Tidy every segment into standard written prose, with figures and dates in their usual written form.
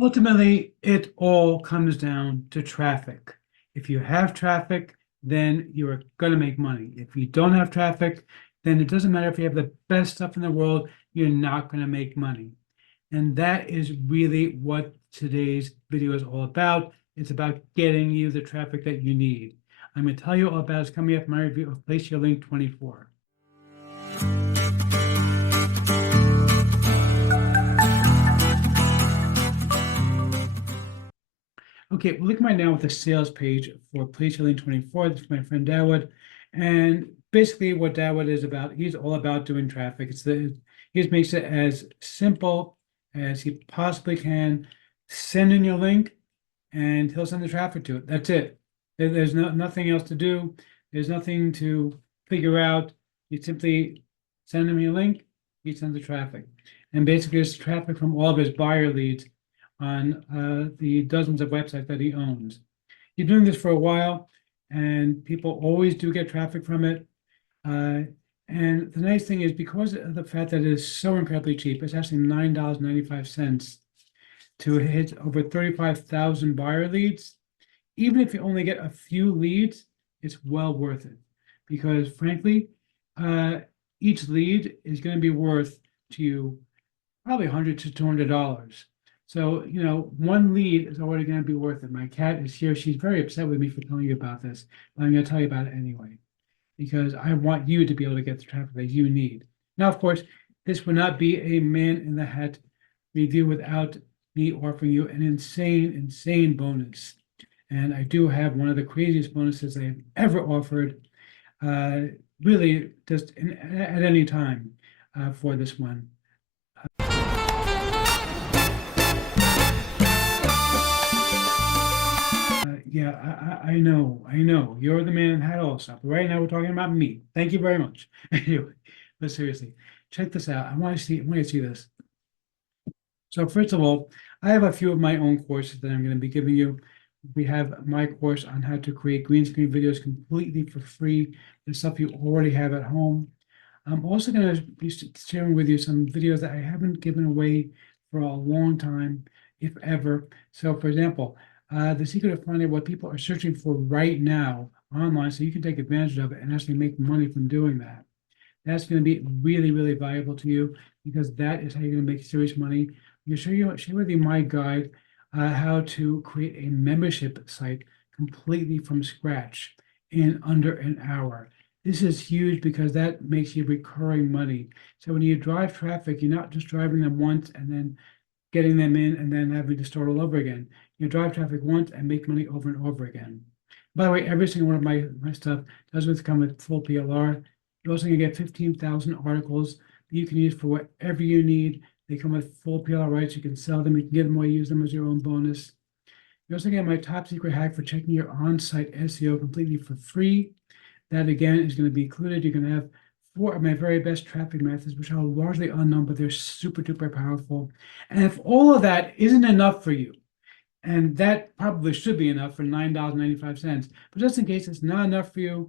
Ultimately, it all comes down to traffic. If you have traffic, then you're going to make money. If you don't have traffic, then it doesn't matter if you have the best stuff in the world, you're not going to make money. And that is really what today's video is all about. It's about getting you the traffic that you need. I'm going to tell you all about it. It's coming up in my review of Place Your Link 24. Okay, we're looking right now at the sales page for Place Your Link 24. This is my friend Dawood. And basically what Dawood is about, he's all about doing traffic. He just makes it as simple as he possibly can. Send in your link and he'll send the traffic to it. That's it. There's nothing else to do. There's nothing to figure out. You simply send him your link, he sends the traffic. And basically it's traffic from all of his buyer leads on the dozens of websites that he owns. He's doing this for a while, and people always do get traffic from it. And the nice thing is, because of the fact that it is so incredibly cheap, it's actually $9.95 to hit over 35,000 buyer leads. Even if you only get a few leads, it's well worth it, because frankly, each lead is going to be worth to you probably $100 to $200. So, one lead is already going to be worth it. My cat is here. She's very upset with me for telling you about this, but I'm going to tell you about it anyway, because I want you to be able to get the traffic that you need. Now, of course, this would not be a man in the hat review without me offering you an insane bonus. And I do have one of the craziest bonuses I've ever offered, really just at any time for this one. Yeah, I know. You're the man in the hat also. But right now we're talking about me. Thank you very much. Anyway, but seriously, check this out. I want to see this. So first of all, I have a few of my own courses that I'm going to be giving you. We have my course on how to create green screen videos completely for free, the stuff you already have at home. I'm also going to be sharing with you some videos that I haven't given away for a long time, if ever. So for example, the secret of finding what people are searching for right now online, so you can take advantage of it and actually make money from doing that. That's going to be really, really valuable to you, because that is how you're going to make serious money. I'm going to share with you my guide, how to create a membership site completely from scratch in under an hour. This is huge because that makes you recurring money. So when you drive traffic, you're not just driving them once and then getting them in and then having to start all over again. You drive traffic once and make money over and over again. By the way, every single one of my stuff does come with full PLR. You're also going to get 15,000 articles that you can use for whatever you need. They come with full PLR rights. You can sell them. You can give them away, use them as your own bonus. You also get my top secret hack for checking your on-site SEO completely for free. That again is going to be included. You're going to have 4 of my very best traffic methods, which are largely unknown, but they're super duper powerful. And if all of that isn't enough for you, and that probably should be enough for $9.95, but just in case it's not enough for you,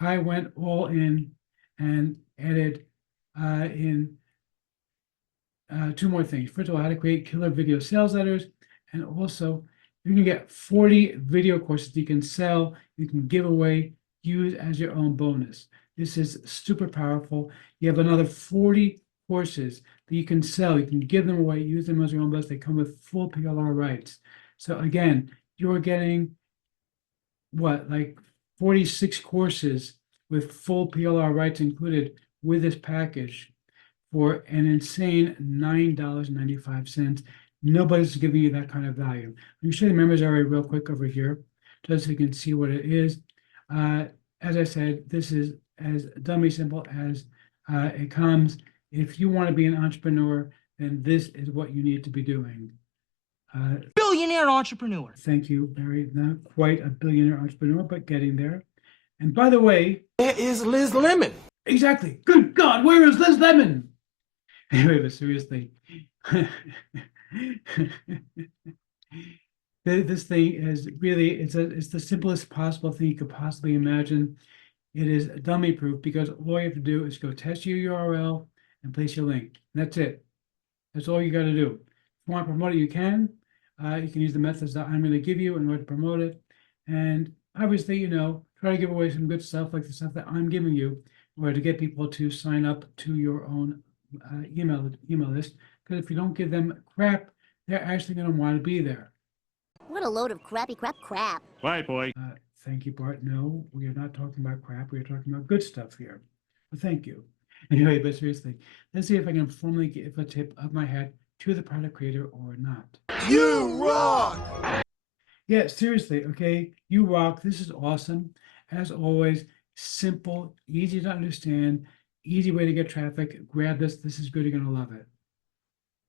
I went all in and added in 2 more things. First of all, how to create killer video sales letters, and also you can get 40 video courses you can sell, you can give away, use as your own bonus. This is super powerful. You have another 40 courses that you can sell. You can give them away, use them as your own bonus. They come with full PLR rights. So again, you're getting like 46 courses with full PLR rights included with this package for an insane $9.95. Nobody's giving you that kind of value. Let me show you the members area real quick over here, just so you can see what it is. As I said, this is as dummy simple as it comes. If you want to be an entrepreneur, then this is what you need to be doing. Billionaire entrepreneur. Thank you, Barry. Not quite a billionaire entrepreneur, but getting there. And by the way, where is Liz Lemon? Exactly. Good God, where is Liz Lemon? Anyway, but seriously, this thing is really, it's the simplest possible thing you could possibly imagine. It is dummy proof, because all you have to do is go test your URL and place your link. That's it. That's all you got to do. If you want to promote it, you can. You can use the methods that I'm going to give you in order to promote it. And obviously, try to give away some good stuff like the stuff that I'm giving you in order to get people to sign up to your own email list. Because if you don't give them crap, they're actually going to want to be there. What a load of crappy crap. Bye, boy. Thank you, Bart. No, we are not talking about crap. We are talking about good stuff here. But thank you. Anyway, but seriously, let's see if I can formally give a tip of my hat to the product creator or not. You rock! Yeah, seriously, okay? You rock. This is awesome. As always, simple, easy to understand, easy way to get traffic. Grab this. This is good. You're going to love it.